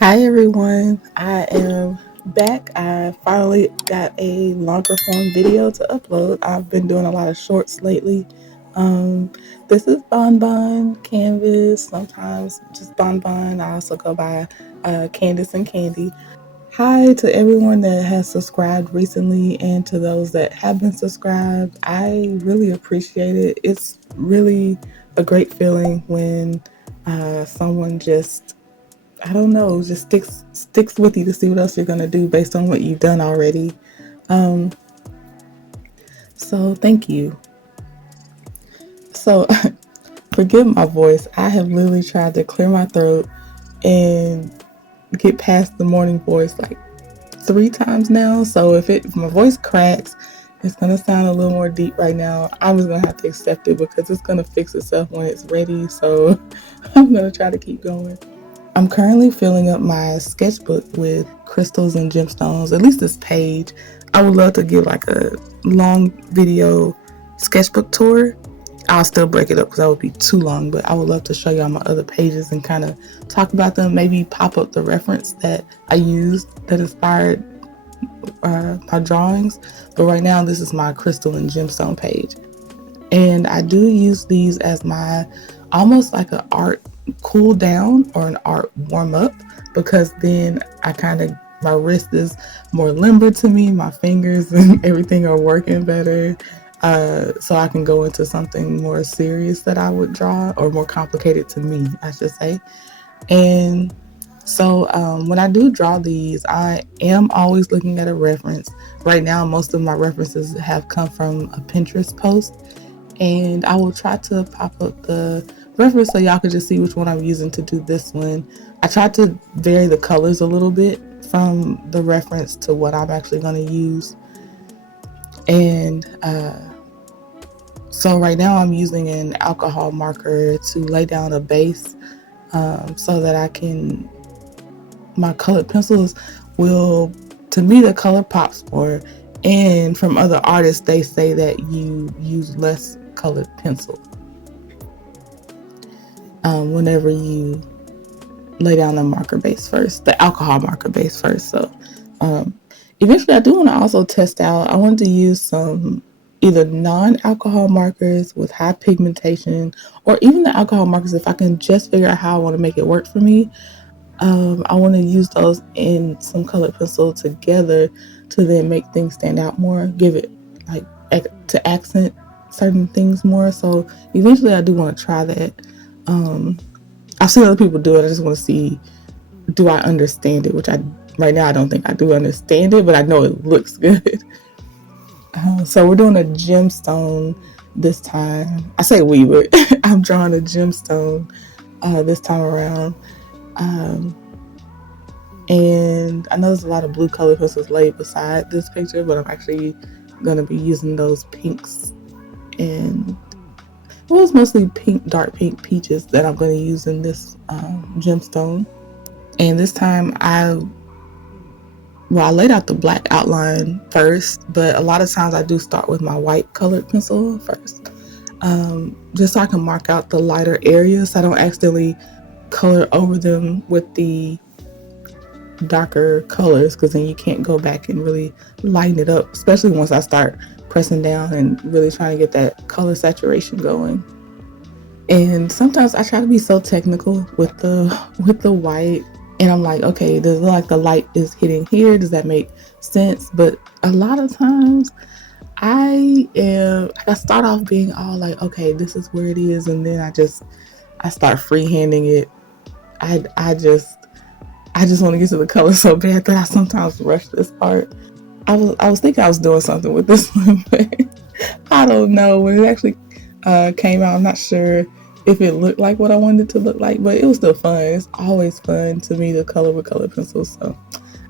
Hi everyone, I am back. I finally got a longer form video to upload. I've been doing a lot of shorts lately. Um, this is Bon Canvas, sometimes just Bon. I also go by Candace and Candy. Hi to everyone that has subscribed recently and to those that have been subscribed. I really appreciate it. It's really a great feeling when someone just I don't know, just sticks with you to see what else you're gonna do based on what you've done already. Um, so thank you. So forgive my voice. I have literally tried to clear my throat and get past the morning voice like 3 times now. So if my voice cracks, it's gonna sound a little more deep right now. I'm just gonna have to accept it because it's gonna fix itself when it's ready. So I'm gonna try to keep going. I'm currently filling up my sketchbook with crystals and gemstones, at least this page. I would love to give like a long video sketchbook tour. I'll still break it up because that would be too long, but I would love to show y'all my other pages and kind of talk about them, maybe pop up the reference that I used that inspired my drawings. But right now, this is my crystal and gemstone page. And I do use these as my almost like an art cool down or an art warm up because then my wrist is more limber to me, my fingers and everything are working better. So I can go into something more serious that I would draw or more complicated to me, I should say. And so when I do draw these, I am always looking at a reference. Right now, most of my references have come from a Pinterest post, and I will try to pop up the reference so y'all can just see which one I'm using to do this one. I tried to vary the colors a little bit from the reference to what I'm actually going to use. And so right now I'm using an alcohol marker to lay down a base so that my colored pencils will, to me, the color pops more. And from other artists, they say that you use less colored pencil whenever you lay down the marker base first, the alcohol marker base first. So eventually I do want to also test out, I wanted to use some either non-alcohol markers with high pigmentation or even the alcohol markers if I can just figure out how I want to make it work for me. I want to use those in some colored pencil together to then make things stand out more, give it like to accent certain things more. So eventually I do want to try that. I've seen other people do it. I just want to see, do I understand it? Which right now I don't think I do understand it, but I know it looks good. So we're doing a gemstone this time. I say we, but I'm drawing a gemstone this time around. Um, and I know there's a lot of blue color pencils laid beside this picture, but I'm actually going to be using those pinks and well, it's mostly pink, dark pink peaches that I'm going to use in this gemstone. And this time I laid out the black outline first, but a lot of times I do start with my white colored pencil first, just so I can mark out the lighter areas so I don't accidentally color over them with the darker colors, because then you can't go back and really lighten it up, especially once I start pressing down and really trying to get that color saturation going. And sometimes I try to be so technical with the white, and I'm like, okay, does it look like the light is hitting here? Does that make sense? But a lot of times I start off being all like, okay, this is where it is, and then I start freehanding it. I just want to get to the color so bad that I sometimes rush this part. I was thinking I was doing something with this one, but I don't know. When it actually came out, I'm not sure if it looked like what I wanted it to look like, but it was still fun. It's always fun to me to color with colored pencils, so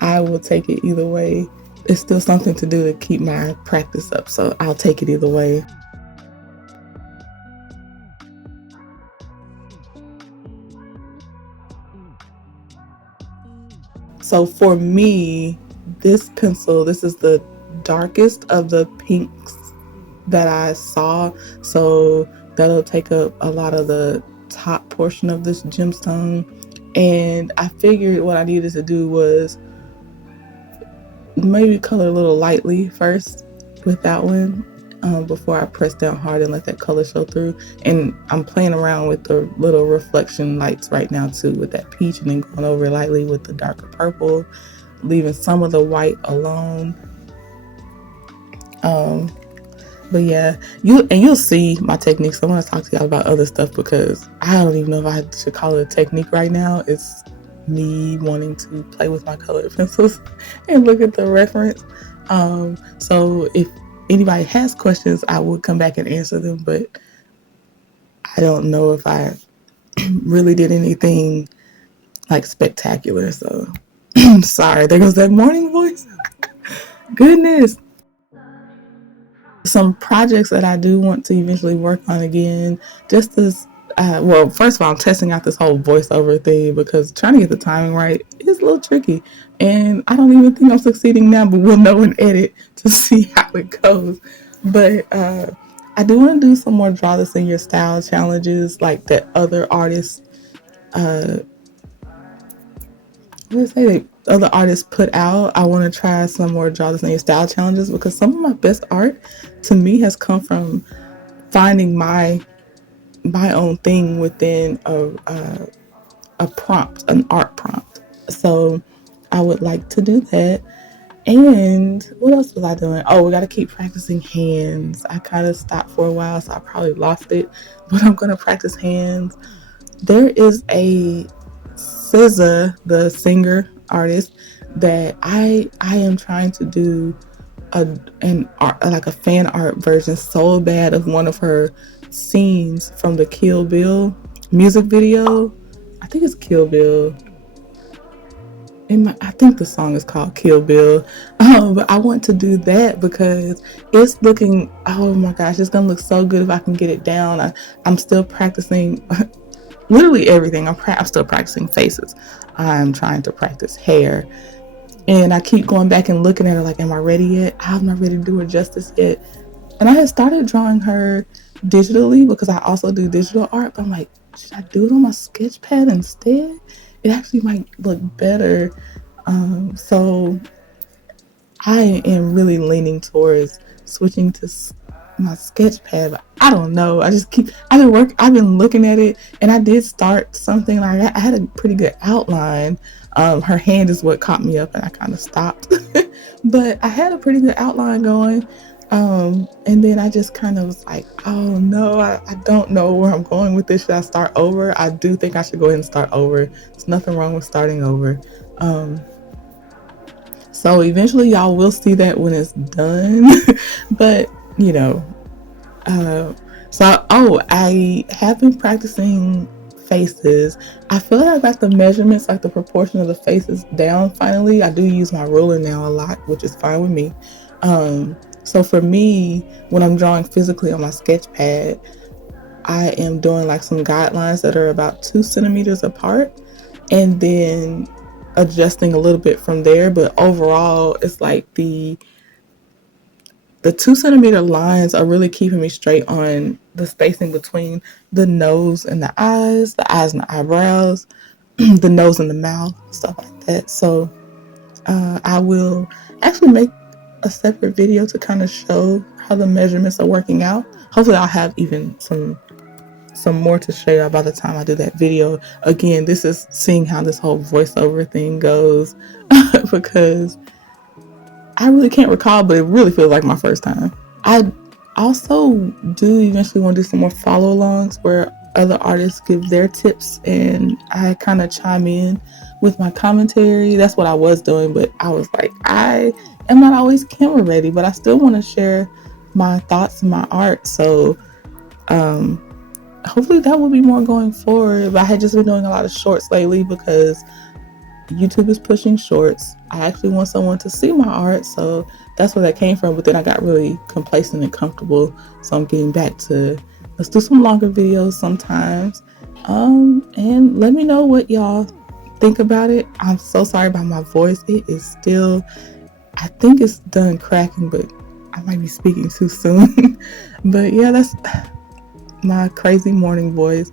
I will take it either way. It's still something to do to keep my practice up, so I'll take it either way. So for me, this is the darkest of the pinks that I saw. So that'll take up a lot of the top portion of this gemstone. And I figured what I needed to do was maybe color a little lightly first with that one, before I press down hard and let that color show through. And I'm playing around with the little reflection lights right now too, with that peach, and then going over lightly with the darker purple, leaving some of the white alone. But yeah, you'll see my techniques. I want to talk to y'all about other stuff because I don't even know if I should call it a technique right now. It's me wanting to play with my colored pencils and look at the reference. So if anybody has questions, I would come back and answer them. But I don't know if I really did anything like spectacular. So sorry. There goes that morning voice. Goodness. Some projects that I do want to eventually work on again, just as well, first of all, I'm testing out this whole voiceover thing because trying to get the timing right is a little tricky. And I don't even think I'm succeeding now, but we'll know in edit to see how it goes. But I do want to do some more Draw This in Your Style challenges like that other artists, other artists put out. I want to try some more Draw This in Your Style challenges because some of my best art to me has come from finding my own thing within a prompt, an art prompt. So I would like to do that. And what else was I doing? Oh, we got to keep practicing hands. I kind of stopped for a while, so I probably lost it, but I'm going to practice hands. There is a SZA, the singer artist, that I am trying to do an art, like a fan art version so bad of one of her scenes from the Kill Bill music video. I think it's Kill Bill. I think the song is called Kill Bill. But I want to do that because it's looking, oh my gosh, it's gonna look so good if I can get it down. I'm still practicing literally everything. I'm still practicing faces. I'm trying to practice hair. And I keep going back and looking at her like, am I ready yet? I'm not ready to do her justice yet. And I had started drawing her digitally because I also do digital art. But I'm like, should I do it on my sketch pad instead? It actually might look better. So I am really leaning towards switching to my sketch pad. But I don't know. I've been looking at it, and I did start something. Like I had a pretty good outline. Her hand is what caught me up, and I kind of stopped. But I had a pretty good outline going. And then I just kind of was like, oh no, I don't know where I'm going with this. Should I start over? I do think I should go ahead and start over. There's nothing wrong with starting over. So eventually y'all will see that when it's done. But, you know, I have been practicing faces. I feel like I got the measurements, like the proportion of the faces down finally. I do use my ruler now a lot, which is fine with me. So for me, when I'm drawing physically on my sketch pad, I am doing like some guidelines that are about 2 centimeters apart, and then adjusting a little bit from there. But overall, it's like the 2 centimeter lines are really keeping me straight on the spacing between the nose and the eyes and the eyebrows, the nose and the mouth, stuff like that. So I will actually make a separate video to kind of show how the measurements are working out. Hopefully I'll have even some more to show you by the time I do that video. Again, this is seeing how this whole voiceover thing goes because I really can't recall, but it really feels like my first time. I also do eventually want to do some more follow alongs where other artists give their tips and I kind of chime in with my commentary. That's what I was doing, but I was like, I am not always camera ready, but I still want to share my thoughts and my art. So hopefully that will be more going forward. But I had just been doing a lot of shorts lately because YouTube is pushing shorts. I actually want someone to see my art, so that's where that came from. But then I got really complacent and comfortable, so I'm getting back to let's do some longer videos sometimes. And let me know what y'all think about it. I'm so sorry about my voice. It is still, I think it's done cracking, but I might be speaking too soon. But yeah, that's my crazy morning voice.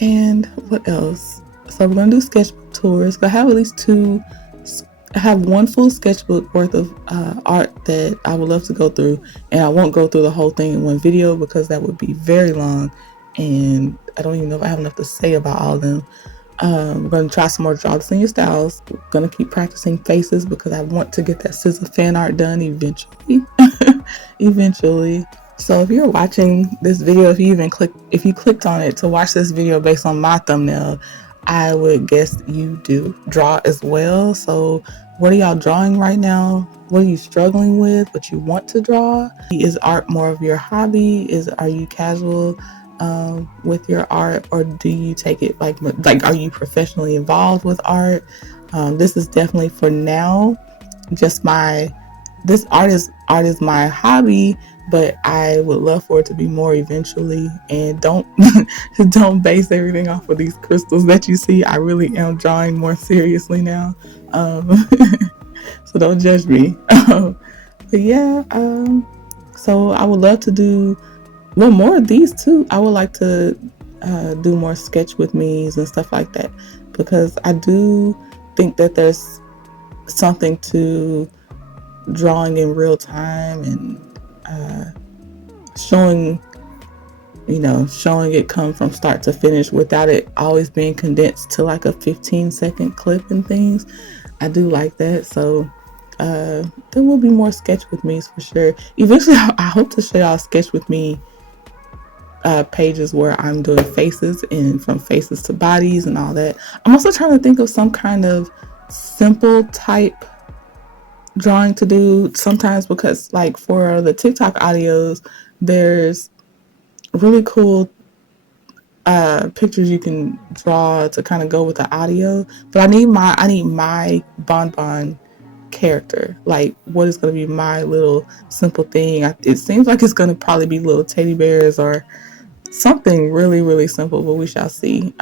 And what else? So we're gonna do sketchbook tours. I have at least two. I have one full sketchbook worth of art that I would love to go through, and I won't go through the whole thing in one video because that would be very long, and I don't even know if I have enough to say about all of them. We're going to try some more Draw This in Your Styles. We're going to keep practicing faces because I want to get that scissor fan art done eventually. Eventually. So if you're watching this video, if you clicked on it to watch this video based on my thumbnail, I would guess you do draw as well. So what are y'all drawing right now? What are you struggling with? What you want to draw? Is art more of your hobby? Are you casual with your art, or do you take it like are you professionally involved with art? This is definitely for now just this art is my hobby, but I would love for it to be more eventually. And don't don't base everything off of these crystals that you see. I really am drawing more seriously now, so don't judge me. But yeah, so I would love to do more of these too. I would like to do more sketch with me's and stuff like that, because I do think that there's something to drawing in real time and showing it come from start to finish without it always being condensed to like a 15-second clip and things. I do like that. So there will be more sketch with me's for sure. Eventually I hope to show y'all sketch with me pages where I'm doing faces, and from faces to bodies and all that. I'm also trying to think of some kind of simple type drawing to do sometimes, because like for the TikTok audios, there's really cool pictures you can draw to kind of go with the audio. But I need my bonbon character. Like, what is going to be my little simple thing? It seems like it's going to probably be little teddy bears or something really, really simple, but we shall see.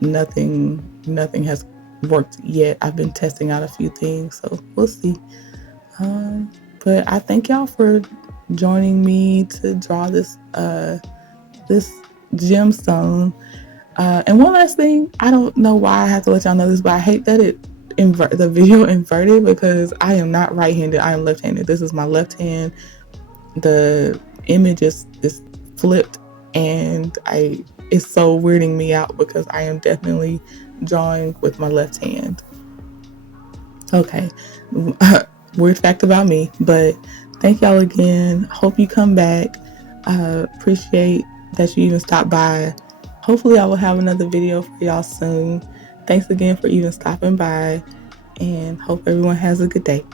Nothing has worked yet. I've been testing out a few things, so we'll see. But I thank y'all for joining me to draw this gemstone. And one last thing, I don't know why I have to let y'all know this, but I hate that the video inverted, because I am not right-handed. I am left-handed. This is my left hand. The image is flipped, and it's so weirding me out because I am definitely drawing with my left hand. Okay. Weird fact about me, but thank y'all again. Hope you come back. Appreciate that you even stopped by. Hopefully I will have another video for y'all soon. Thanks again for even stopping by, and hope everyone has a good day.